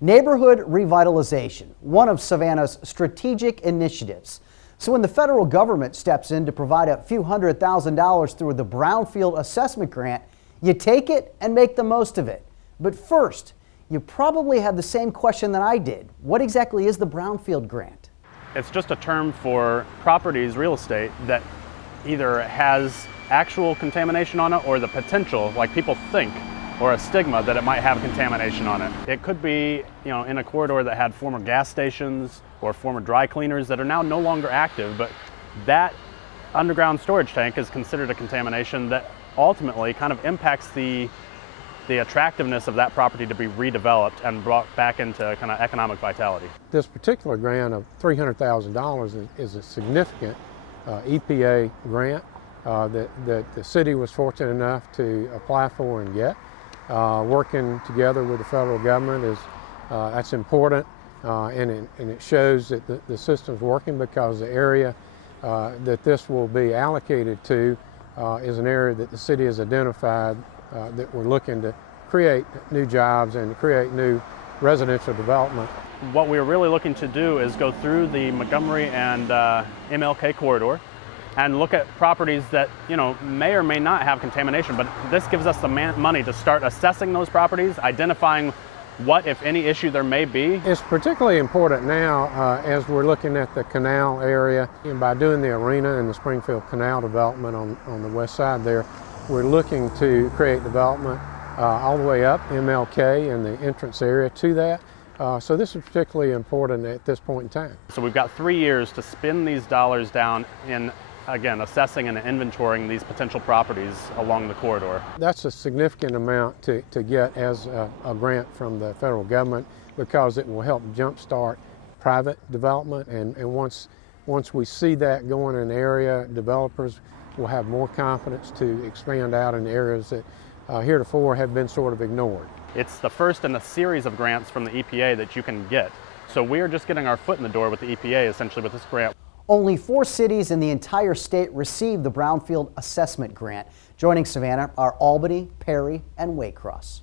Neighborhood revitalization, one of Savannah's strategic initiatives. So when the federal government steps in to provide a few $100,000 through the Brownfield assessment grant, you take it and make the most of it. But first, you probably had the same question that I did. What exactly is the Brownfield grant? It's just a term for properties, real estate, that either has actual contamination on it or the potential, like people think, or a stigma that it might have contamination on it. It could be, in a corridor that had former gas stations or former dry cleaners that are now no longer active, but that underground storage tank is considered a contamination that ultimately kind of impacts the attractiveness of that property to be redeveloped and brought back into kind of economic vitality. This particular grant of $300,000 is a significant EPA grant that the city was fortunate enough to apply for and get. Working together with the federal government that's important, and it shows that the system's working, because the area that this will be allocated to is an area that the city has identified that we're looking to create new jobs and create new residential development. What we're really looking to do is go through the Montgomery and MLK corridor and look at properties that may or may not have contamination, but this gives us the money to start assessing those properties, identifying what, if any, issue there may be. It's particularly important now as we're looking at the canal area. By doing the arena and the Springfield Canal development on the west side there, we're looking to create development all the way up MLK and the entrance area to that. So this is particularly important at this point in time. So we've got 3 years to spend these dollars down in, again, assessing and inventorying these potential properties along the corridor. That's a significant amount to get as a grant from the federal government, because it will help jumpstart private development, and once we see that going in an area, developers will have more confidence to expand out in areas that heretofore have been sort of ignored. It's the first in a series of grants from the EPA that you can get. So we're just getting our foot in the door with the EPA essentially with this grant. Only 4 cities in the entire state received the Brownfield Assessment Grant. Joining Savannah are Albany, Perry, and Waycross.